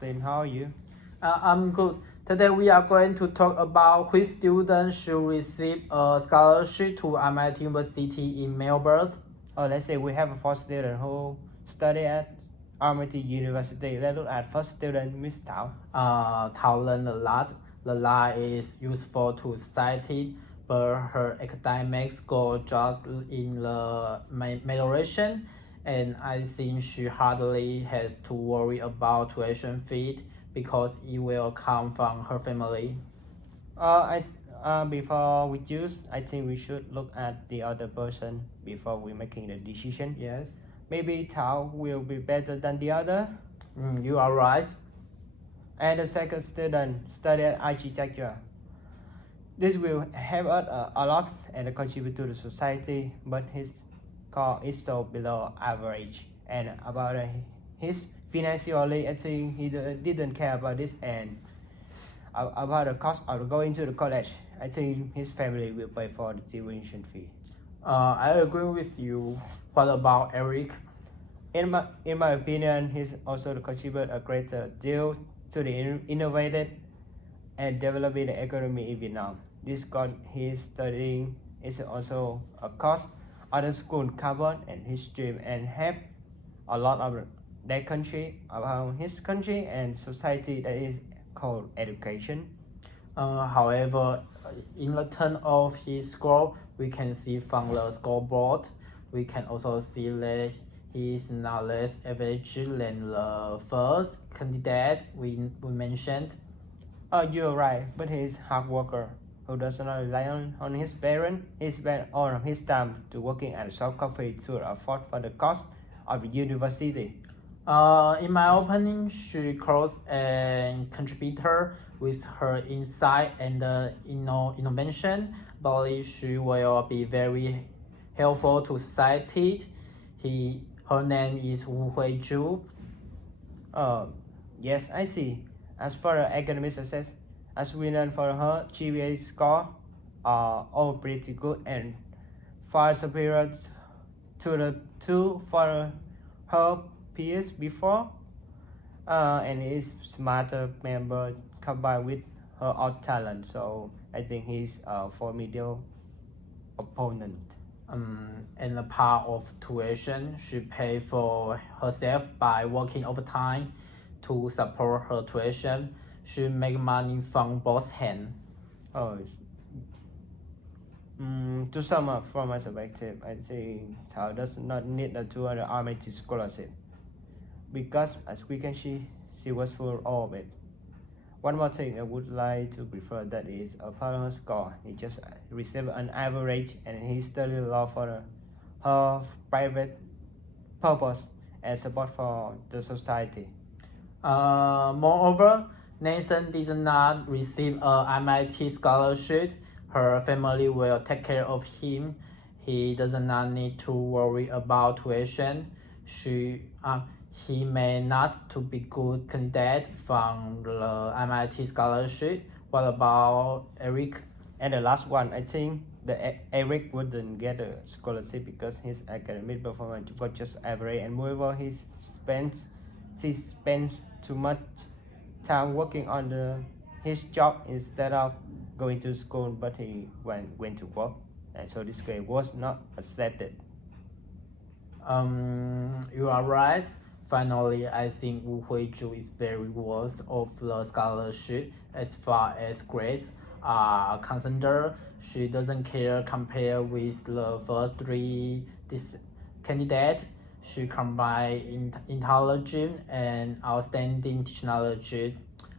Justin. How are you? I'm good. Today we are going to talk about which students should receive a scholarship to MIT University in Melbourne. Let's say we have a first student who study at MIT University. Let's look at first student, Miss Tao. Tao learned a lot. The law is useful to society, but her academics go just in the moderation, and I think she hardly has to worry about tuition fee because it will come from her family. Before we choose, I think we should look at the other person before we making the decision. Yes. Maybe Tao will be better than the other. You are right. And the second student study at architecture. This will help us a lot and contribute to the society, but his score is so below average. And about his financially, I think he didn't care about this. And about the cost of going to the college, I think his family will pay for the tuition fee. I agree with you. What about Eric? In my opinion, he's also contribute a greater deal to the innovated and developing the economy in Vietnam. This course he's studying is also a course other school covered and his dream and help a lot of their country about his country and society that is called education. However, in the turn of his score, we can see from the scoreboard, we can also see that he is not less average than the first candidate we mentioned. You're right, but he's hard worker who does not rely on his parents. He spent all of his time to working at a shop coffee to afford for the cost of the university. In my opinion, she close and contributor with her insight and innovation. Believe she will be very helpful to society. Her name is Wu Huizhu. Yes, I see. As for the academic success, as we learned for her GPA score are all pretty good and far superior to the two for her peers before. And is smarter member combined with her odd talent. So I think he's a formidable opponent. And the part of tuition she pay for herself by working overtime to support her tuition. She make money from both hands. To sum up from my perspective, I think Tao does not need a 200 RMIT scholarship because as we can see, she was full of it. One more thing I would like to prefer that is a personal score. He just received an average and he studied law for her private purpose and support for the society. Moreover, Nathan did not receive a MIT scholarship. Her family will take care of him. He does not need to worry about tuition. He may not to be good candidate from the MIT scholarship. What about Eric? And the last one, I think Eric wouldn't get a scholarship because his academic performance was just average, and moreover, he spends too much time working on his job instead of going to school, but he went to work, and so this grade was not accepted. You are right. Finally, I think Wu Huizhu is very worthy of the scholarship as far as grades are concerned. She doesn't care compared with the first three candidates. She combines intelligence and outstanding technology.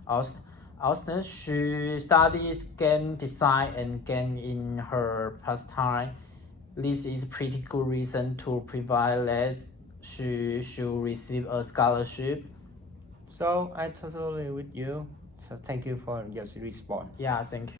Also, she studies game design and game in her pastime. This is pretty good reason to provide that she should receive a scholarship. So I totally with you. So thank you for your response. Yeah, thank you.